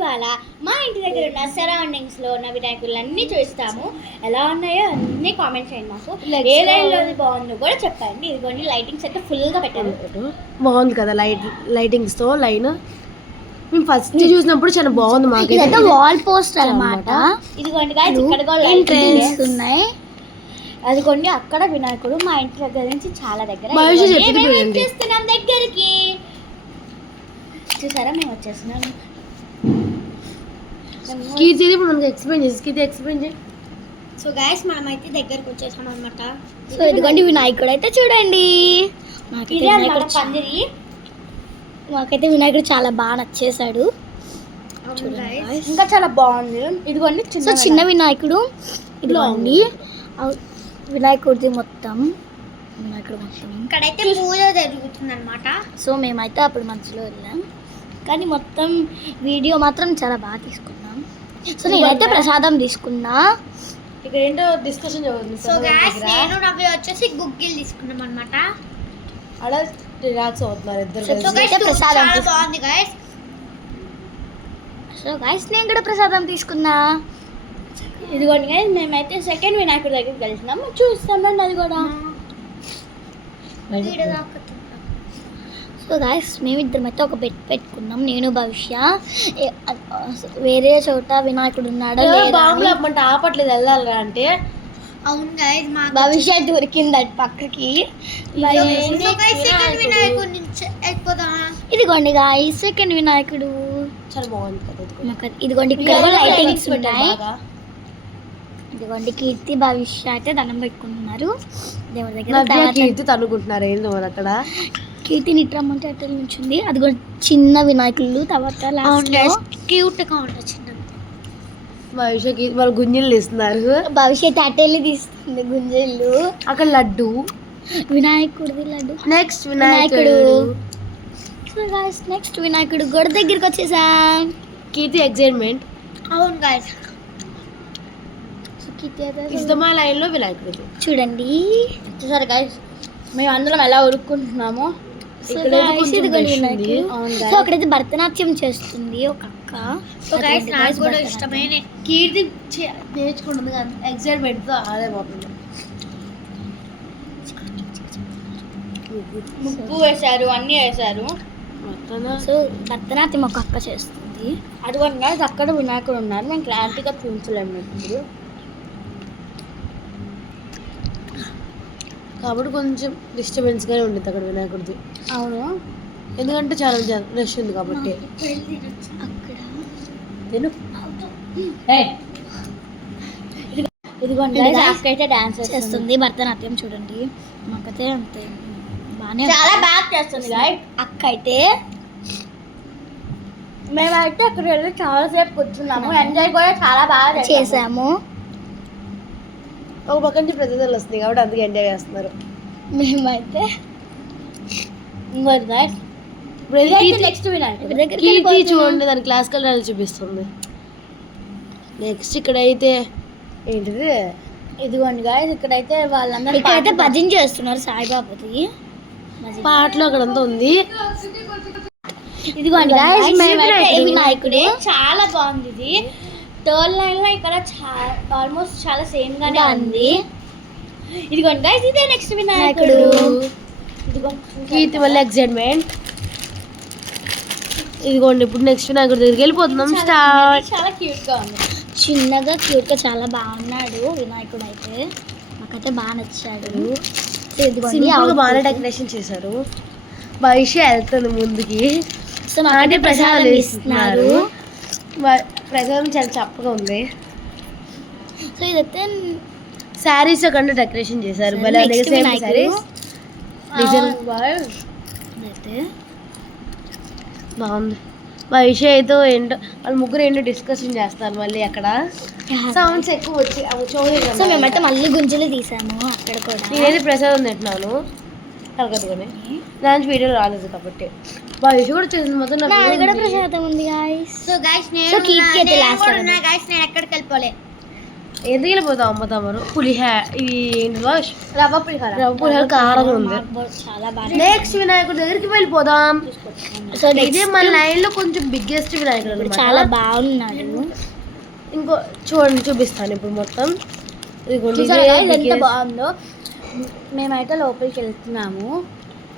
ఇవాళ మా ఇంటి దగ్గర ఉన్న సరౌండింగ్స్లో ఉన్న వినాయకులన్నీ చూస్తాము. ఎలా ఉన్నాయో అన్నీ కామెంట్ చేయండి. మాకు ఏ లైన్లో బాగుందో కూడా చెప్పండి. ఇదిగోండి లైటింగ్స్ అయితే ఫుల్గా పెట్టారు. బాగుంది కదా లైటింగ్స్తో లైన్. మేము ఫస్ట్ చూసినప్పుడు చాలా బాగుంది. మాకు ఇదంతా వాల్ పోస్టర్ అన్నమాట. ఇదిగోండి గాయ్స్ ఇక్కడ కూడా లైటింగ్స్ ఉన్నాయి. అదిగోండి అక్కడ వినాయకుడు మా ఇంటి దగ్గర నుంచి చాలా దగ్గర చేస్తున్నాం దగ్గరికి. చూసారా మేము వచ్చేస్తున్నాం. కీర్తి ఇప్పుడు మనకి ఎక్స్ప్లెయిన్ చేసి ఎక్స్ప్లెయిన్ చేయి. సో గాయస్ మనమైతే దగ్గరికి వచ్చేసాం అనమాట. సో ఇదిగోండి వినాయకుడు అయితే చూడండి. పందిరి మాకైతే వినాయకుడు చాలా బాగా నచ్చేసాడు. ఇంకా చాలా బాగుంది. ఇదిగోండి చిన్న వినాయకుడు. ఇదిగోండి వినాయకుడిది మొత్తం ఇక్కడైతే పూజ జరుగుతుంది అనమాట. సో మేమైతే అప్పుడు మధ్యలో వెళ్ళాం, కానీ మొత్తం వీడియో మాత్రం చాలా బాగా తీసుకున్నాం. సో నేనైతే ప్రసాదం తీసుకున్నా. ఇక్కడ ఏంటో డిస్కషన్ జరుగుతుంది. సో గాయ్స్ నేను రవి వచ్చేసి గుగ్గిల్ తీసుకున్నాం అనమాట. అలా రిలాక్స్ అవుతున్నారు ఇద్దరు. సో గైస్ ప్రసాదం చాలా బాగుంది గాయ్స్. సో గైస్ నేను కూడా ప్రసాదం తీసుకున్నా. ఇదిగోండి గైస్ మేమైతే సెకండ్ వినాయకుడి దగ్గరికి వెళ్తున్నాము. చూస్తామండి అది కూడా. సో గాయస్ మేమిద్దరం అయితే ఒక బెట్ పెట్టుకున్నాం, నేను భవిష్య. వేరే చోట వినాయకుడు ఉన్నాడా అంటే ఆపట్లేదు వెళ్ళాలరా అంటే. అవును గైస్ మా భవిష్య దొరికింది అటు పక్కకి. ఇదిగోండి గాయస్ సెకండ్ వినాయకుడు చాలా బాగుంది కదా. ఇదిగోండి ఇక్కడ లైటింగ్స్ ఉంటాయి. ఇదిగోండి కీర్తి భవిష్య అయితే దండం పెట్టుకుంటున్నారు దేవుడి దగ్గర. కీర్తి తనుకుంటున్నారు ఏంటి మరి అక్కడ. కీర్తి నిట్రమ్మంటే అట్టలు నుంచింది. అది కూడా చిన్న వినాయకులు. తర్వాత క్యూట్ గా ఉంటుంది చిన్న. భవిష్యకి వాళ్ళు గుంజలు తీస్తున్నారు. భవిష్యత్ అట్టెల్లి తీస్తుంది గుంజలు. అక్కడ లడ్డు వినాయకుడిది లడ్డు. నెక్స్ట్ వినాయకుడు. నెక్స్ట్ వినాయకుడు గొడ దగ్గరికి వచ్చేసాం. కీర్తి ఎక్సైట్మెంట్. అవును గాయస్ ఇష్టమా లైన్ లో వినాయకుడు చూడండి. చూసారు గాయస్ మేము అందరం ఎలా ఉరుక్కుంటున్నామో. సో అక్కడైతే భరతనాట్యం చేస్తుంది ఒక అక్క. కూడా ఇష్టమైన కీర్తి నేర్చుకుంటుంది కదా ఎక్సైట్మెంట్ తో అదే బాగుంది. ముగ్గు వేశారు, అన్ని వేశారు. సో భరతనాట్యం ఒక అక్క చేస్తుంది. అటువంటి అక్కడ వినాయకుడు ఉన్నారు. మేము క్లారిటీగా చూపించలేము ఇప్పుడు కాబట్టి కొంచెం డిస్టర్బెన్స్ గానే ఉంటుంది అక్కడ వినాయకుడిది. అవును, ఎందుకంటే చాలా రష్ ఉంది కాబట్టి. ఇదిగోండి అయితే డాన్స్ చేస్తుంది భరతనాట్యం. చూడండి మాకైతే అంతే బాగానే చాలా బాగా చేస్తుంది అక్క అయితే. మేమైతే అక్కడ వెళ్ళి చాలా సేపు కూర్చున్నాము. ఎంజాయ్ కూడా చాలా బాగా చేసాము. ఒక పక్క నుంచి ప్రతిదలు వస్తున్నాయి కాబట్టి అందుకే ఎంజాయ్ చేస్తున్నారు. మేమైతే నెక్స్ట్ కీర్తి చూడండి దాని క్లాసికల్ డాన్స్ చూపిస్తుంది. నెక్స్ట్ ఇక్కడైతే ఏంటిది ఇదిగోండి గాయస్ ఇక్కడైతే వాళ్ళందరూ ఇక్కడైతే భజన చేస్తున్నారు సాయిబాబాది పాటలు అక్కడంతా ఉంది. ఇదిగోండి గాయస్ వినాయకుడే చాలా బాగుంది. ఇది థర్డ్ లైన్ లో ఇక్కడ ఆల్మోస్ట్ చాలా సేమ్ గానే ఉంది. ఇదిగోండి గైస్ ఇదే నెక్స్ట్ వినాయకుడు. కీర్తి మళ్ళీ ఎక్సైట్మెంట్. ఇదిగోండి ఇప్పుడు నెక్స్ట్ వినాయకుడి దగ్గరికి వెళ్ళిపోతున్నాం. స్టార్ట్. చాలా క్యూట్ గా ఉంది. చిన్నగా క్యూట్ గా చాలా బాగున్నాడు వినాయకుడు అయితే. నాకైతే బాగా నచ్చాడు. సింపుల్ గా బాగానే డెకరేషన్ చేశారు. భవిష్య వెళ్తుంది ముందుకి. సో మాకైతే ప్రసాదం ఇస్తున్నారు. ప్రసాదం చాలా చప్పగా ఉంది. సో ఇదైతే శారీస్ కంటే డెకరేషన్ చేశారు. బాగుంది. భవిష్య అయితే ఏంటో వాళ్ళ ముగ్గురు ఏంటో డిస్కషన్ చేస్తారు. మళ్ళీ అక్కడ సౌండ్స్ ఎక్కువ వచ్చి సో మేమైతే మళ్ళీ గుంజలు తీసాము అక్కడ కూడా. నేనైతే ప్రసాదం తింటున్నాను కలకత్తుకొని. దాని వీడియో రాలేదు కాబట్టి. భవిష్య కూడా చేసింది మొత్తం. నాది కూడా ప్రసాదం ఉంది గాయ్స్. సో గాయ్స్ సో కీర్తి అయితే లాస్ట్ గాయ్స్ నేను ఎక్కడికి వెళ్ళిపోలే. ఎందుకు వెళ్ళిపోతాం అమ్మ తమరు పులిహోర ఇది ఏంటిదో రవ్వ పులిహోర రవ్వ పులిహోర కారంగా ఉంది. చాలా బాగా నెక్స్ట్ వినాయకుడి దగ్గరికి వెళ్ళిపోదాం. సో ఇదే మన లైన్ లో కొంచెం బిగ్గెస్ట్ వినాయకుడు అన్నమాట. చాలా బాగున్నాడు. ఇంకో చూడండి చూపిస్తాను ఇప్పుడు మొత్తం. ఇదిగోండి చూసారా ఇదే ఇది ఎంత biggest. బాగుందో. మేమైతే లోపలికి వెళ్తున్నాము.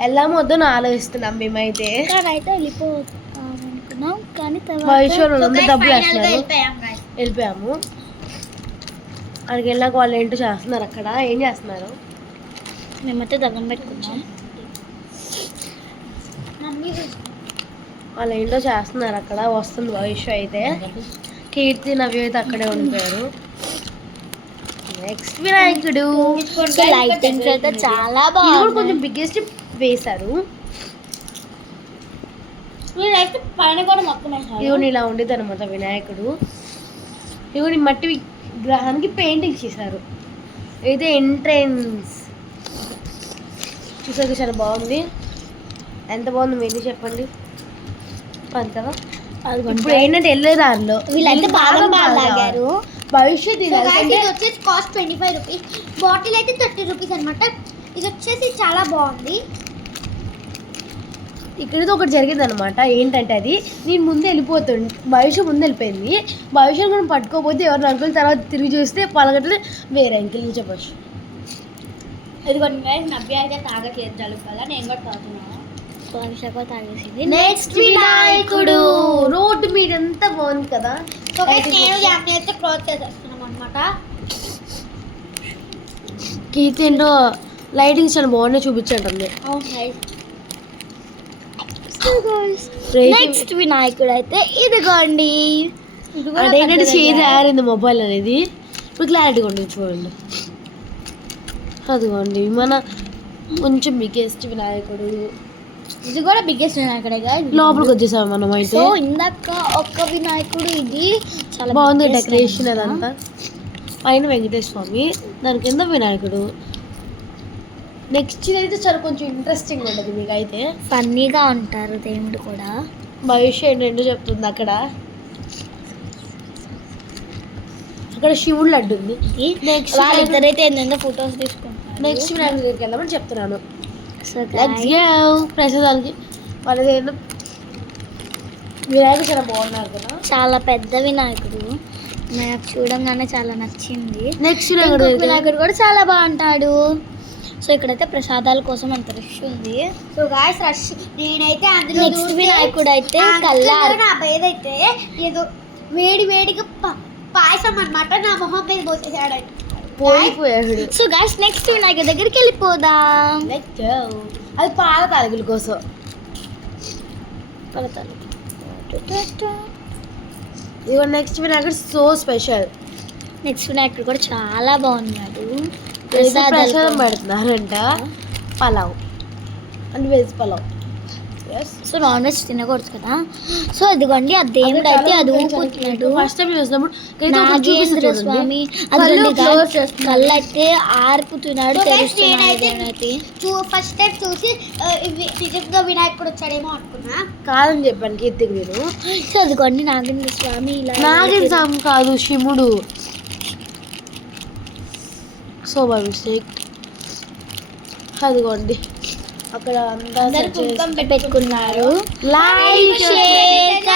వెళ్ళాము వద్దని ఆలోచిస్తున్నాం మేమైతే. కానీ అయితే వెళ్ళిపోతాం అనుకున్నాం కానీ మహేశ్వరం So ఉంది guys, డబ్బులు final గా వేస్తున్నారు. వెళ్ళిపోయాం guys. వెళ్ళిపోయాము. అక్కడికి వెళ్ళాక వాళ్ళు ఏంటో చేస్తున్నారు. అక్కడ ఏం చేస్తున్నారు? మేమైతే దగ్గర పెట్టుకున్నాం. వాళ్ళు ఏంటో చేస్తున్నారు అక్కడ. వస్తుంది భవిష్య అయితే. కీర్తి నవ్య అయితే అక్కడే ఉండిపోయారు. నెక్స్ట్ వినాయకుడు సో లైటింగ్స్ అయితే చాలా ఇది కూడా బాగుంది. కొంచెం బిగ్గెస్ట్ వేశారు. వీళ్ళైతే పైన కూడా మొత్తం వేశారు. ఇవన్నీ ఇలా ఉండేది అనమాట వినాయకుడు. ఇవన్నీ మట్టి విగ్రహానికి పెయింటింగ్ చేశారు. అయితే ఎంట్రెన్స్ చూసాక చాలా బాగుంది. ఎంత బాగుంది మీరు చెప్పండి. అది కదా ఇప్పుడు ఏంటంటే వెళ్ళే దారిలో వీళ్ళైతే బాదం పాలు తాగారు. భవిష్యత్ So guys, ఇది వచ్చేసి కాస్ట్ 25 రూపీస్. బాటిల్ అయితే 30 రూపీస్ అనమాట. ఇది వచ్చేసి చాలా బాగుంది. ఇక్కడతో ఒకటి జరిగింది అనమాట. ఏంటంటే అది నేను ముందు వెళ్ళిపోతుంది. భవిష్య ముందు వెళ్ళిపోయింది. భవిష్యత్ కూడా పట్టుకోపోతే ఎవరిని అంకుల్ తర్వాత తిరిగి చూస్తే పలగట్లే వేరే అంకుల్ చెప్పచ్చు. ఇదిగోండి guys, నవ్య అయితే తాగట్లేదు జలుబు వల్ల. నేను కూడా తాగుతున్నాను. వర్షగా తాగేసింది. నెక్స్ట్ వినాయకుడు రోడ్డు మీద ఎంత బాగుంది కదా. సో guys, నేను జామ్ని అయితే క్లోజ్ చేసేస్తున్నాం అనమాట. కీర్తి ఏంటో లైటింగ్స్ చాలా బాగున్నాయి చూపించండి. అవును guys. నెక్స్ట్ వినాయకుడు అయితే ఇదిగోండి. ఇది కూడా అదేంటంటే పెద్దదే చేంజ్ guys. ఆరింది మొబైల్ అనేది. ఇప్పుడు క్లారిటీగా ఉంటుంది చూడండి. అదిగోండి మన కొంచెం బిగ్గెస్ట్ వినాయకుడు. ఇది కూడా బిగ్గెస్ట్ వినాయకుడే guys. లోపలికి వచ్చేసాం మనం అయితే. సో ఇందాక ఒక్క వినాయకుడు ఇది చాలా బాగుంది biggest డెకరేషన్ అన్నమాట. అదంతా. పైన వెంకటేశ్వర స్వామి, దాని కింద వినాయకుడు. నెక్స్ట్ అయితే చాలా కొంచెం ఇంట్రెస్టింగ్ ఉంటుంది మీకు అయితే. ఫన్నీగా ఉంటారు దేవుడు కూడా. భవిష్యత్ ఏంటో చెప్తుంది అక్కడ. అక్కడ శివుడు లడ్డు ఉంది. నెక్స్ట్ వాళ్ళిద్దరైతే ఏంటంటే ఫొటోస్ తీసుకుంటారు. నెక్స్ట్ వినాయకుడి దగ్గరికి వెళ్దామని చెప్తున్నాను. సో లెట్స్ గో ప్రసాదాలకి. వాళ్ళది ఏంటో వినాయకుడు చాలా బాగున్నారు కదా. చాలా పెద్ద వినాయకుడు నాకు చూడంగానే చాలా నచ్చింది. నెక్స్ట్ ఇంకొక వినాయకుడు వినాయకుడు కూడా చాలా బాగుంటాడు. సో ఇక్కడైతే ప్రసాదాల కోసం అంత రష్ ఉంది. సో గాయస్ రష్ నేనైతే అందులో నెక్స్ట్ వినాయకుడు అయితే కల్లారు. నా పేరైతే ఏదో వేడి వేడిగా పాయసం అన్నమాట నా మొహం మీద పోసేసాడు. పోయిపోయాడు. సో గాయ్స్ నెక్స్ట్ వినాయకుడి దగ్గరికి వెళ్ళిపోదాం. అది పాల తాలికల కోసం. ఇదిగో నెక్స్ట్ వినాయకుడు సో స్పెషల్. నెక్స్ట్ వినాయకుడు కూడా చాలా బాగున్నాడు. ప్రసాదం పెడుతున్నారంట. పలావ్ అంటే veg pulao. So non veg తినకూడదు కదా. సో ఇదిగోండి ఆ దేవుడు అయితే అది ఊపుతున్నాడు. ఫస్ట్ టైం చూసినప్పుడు నాగేంద్ర స్వామి కళ్ళు అయితే ఆర్పుతున్నాడు, తెరుస్తున్నాడు. ఫస్ట్ టైం చూసి నిజంగా వినాయకుడు వచ్చాడేమో అనుకున్నా. కాదని చెప్పాను కీర్తికి నేను. సో అదిగోండి నాగేంద్ర స్వామి ఇలా నాగేంద్ర స్వామి కాదు శివుడు. So by mistake. అదిగోండి అక్కడ అందరూ కుంకుమ పెట్టుకున్నారు. Like share